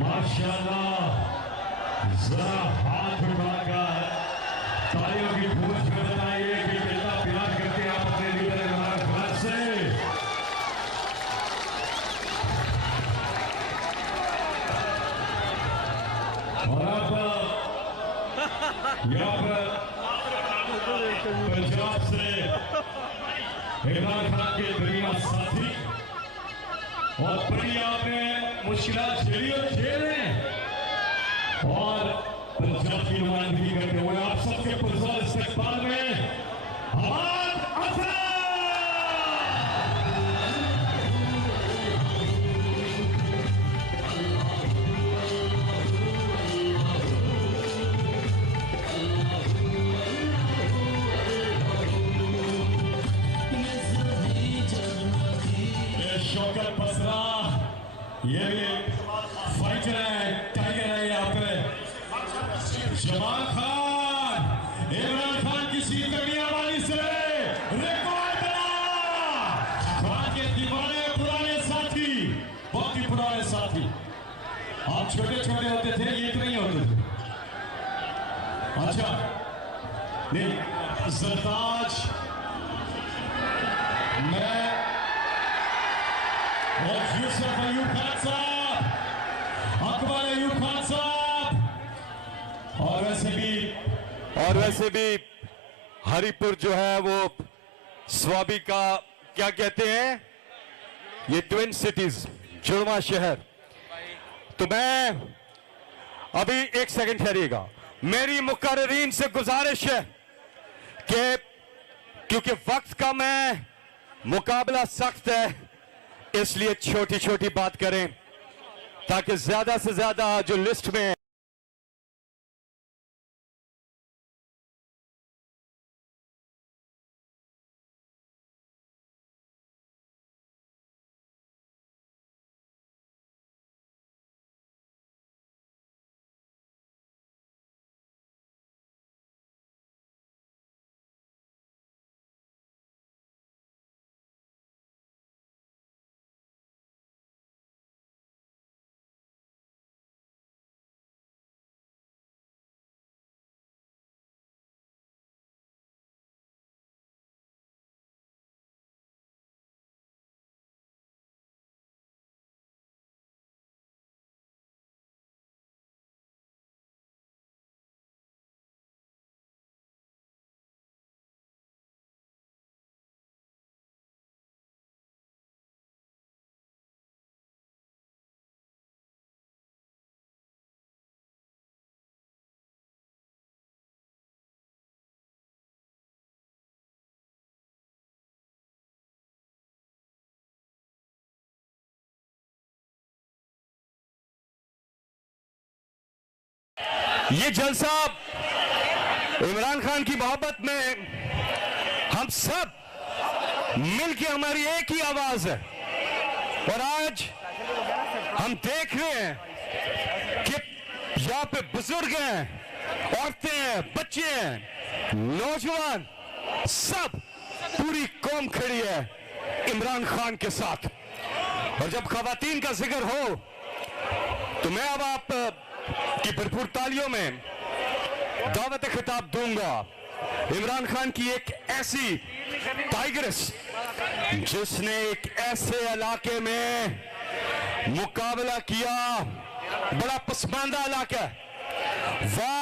माशाल्लाह, जरा हाथ उठाकर तालियों की गूंज में बताइए कि कितना प्यार करते आप अपने लीडर इमरान खान से। और अब यहाँ पर पंजाब से इमरान खान के दरिया साथी और बड़ी आपने मुश्किलात झेली और झेल रहे हैं और पंजाब की नुमाइंदगी करते हुए आप सबके पुरज़ोर इस्तकबाल में हमाद अफरा। शौकत बसरा ये फाइटर है, टाइगर है यहाँ पे। जमाल खान, इमरान खान की सीट करनी वाली से रिकॉर्ड बना। खान के दीवाने पुराने साथी, बहुत ही पुराने साथी। आप छोटे छोटे होते थे, ये नहीं होते थे। अच्छा नहीं, सरताज मैं और यूसुफ अयूब खान साहब, अकबर अयूब खान साहब और वैसे भी हरिपुर जो है वो स्वाबी का क्या कहते हैं, ये ट्विन सिटीज, जुड़वा शहर। तो मैं अभी एक सेकंड ठहरिएगा, मेरी मुकर्रीन से गुजारिश है कि क्योंकि वक्त कम है, मुकाबला सख्त है, इसलिए छोटी छोटी बात करें ताकि ज्यादा से ज्यादा जो लिस्ट में ये जलसा इमरान खान की मोहब्बत में हम सब मिलके हमारी एक ही आवाज है। और आज हम देख रहे हैं कि यहाँ पे बुजुर्ग हैं, औरतें हैं, बच्चे हैं, नौजवान, सब पूरी कौम खड़ी है इमरान खान के साथ। और जब खवातीन का जिक्र हो तो मैं अब आप की भरपूर तालियों में दावत खिताब दूंगा इमरान खान की एक ऐसी टाइगरेस जिसने एक ऐसे इलाके में मुकाबला किया, बड़ा पसमानदा इलाका है, वहां